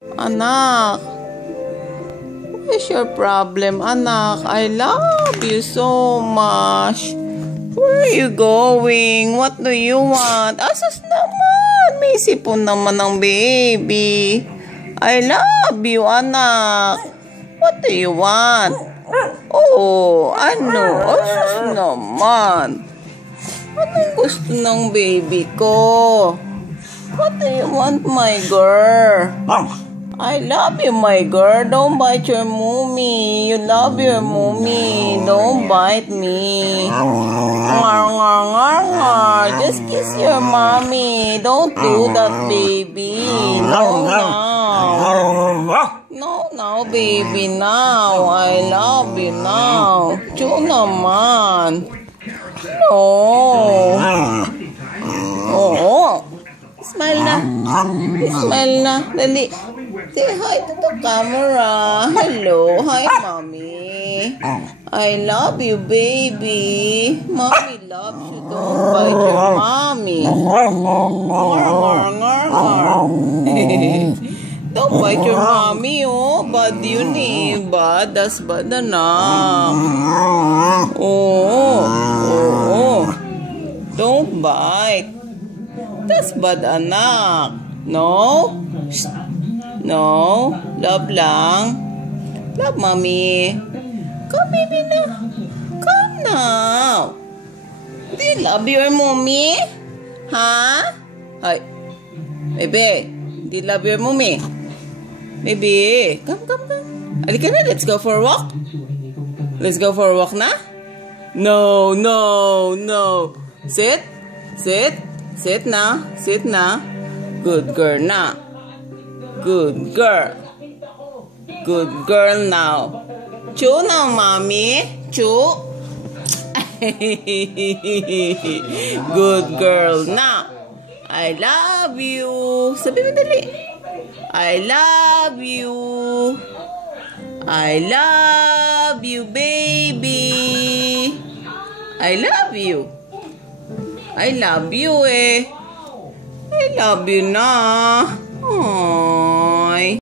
Anak, what's your problem, anak? I love you so much. Where are you going? What do you want? Asus naman, may sipon naman ng baby. I love you, anak. What do you want? Oh, ano? Asus naman. Anong gusto ng baby ko? What do you want, my girl? I love you, my girl. Don't bite your mommy. You love your mommy. Don't bite me. Ngar, ngar, ngar, ngar. Just kiss your mommy. Don't do that, baby. No, now. No, now, baby, now. I love you now. Chew naman. No. Oo. Smile na. Smile na. Dali. Say hi to the camera. Hello. Hi, mommy. I love you, baby. Mommy loves you. Don't bite your mommy. Ngar, ngar, ngar, ngar. Don't bite your mommy, oh. Bad yun eh. Bad. Das bad na. Oh. Oh. Don't bite. Das bad, anak. No? No? Love lang? Love, mommy. Come, baby, na. Come now. Do you love your mommy? Ha? Ay. Baby, do you love your mommy? Baby, come. Halika na, let's go for a walk. Let's go for a walk na? No. Sit. Sit na. Good girl na. Good girl. Good girl now. Chew na, mommy. Chew. Good girl na. I love you. Sabi mo dali. I love you. I love you, baby. I love you. I love you, eh. I love you na. Aww.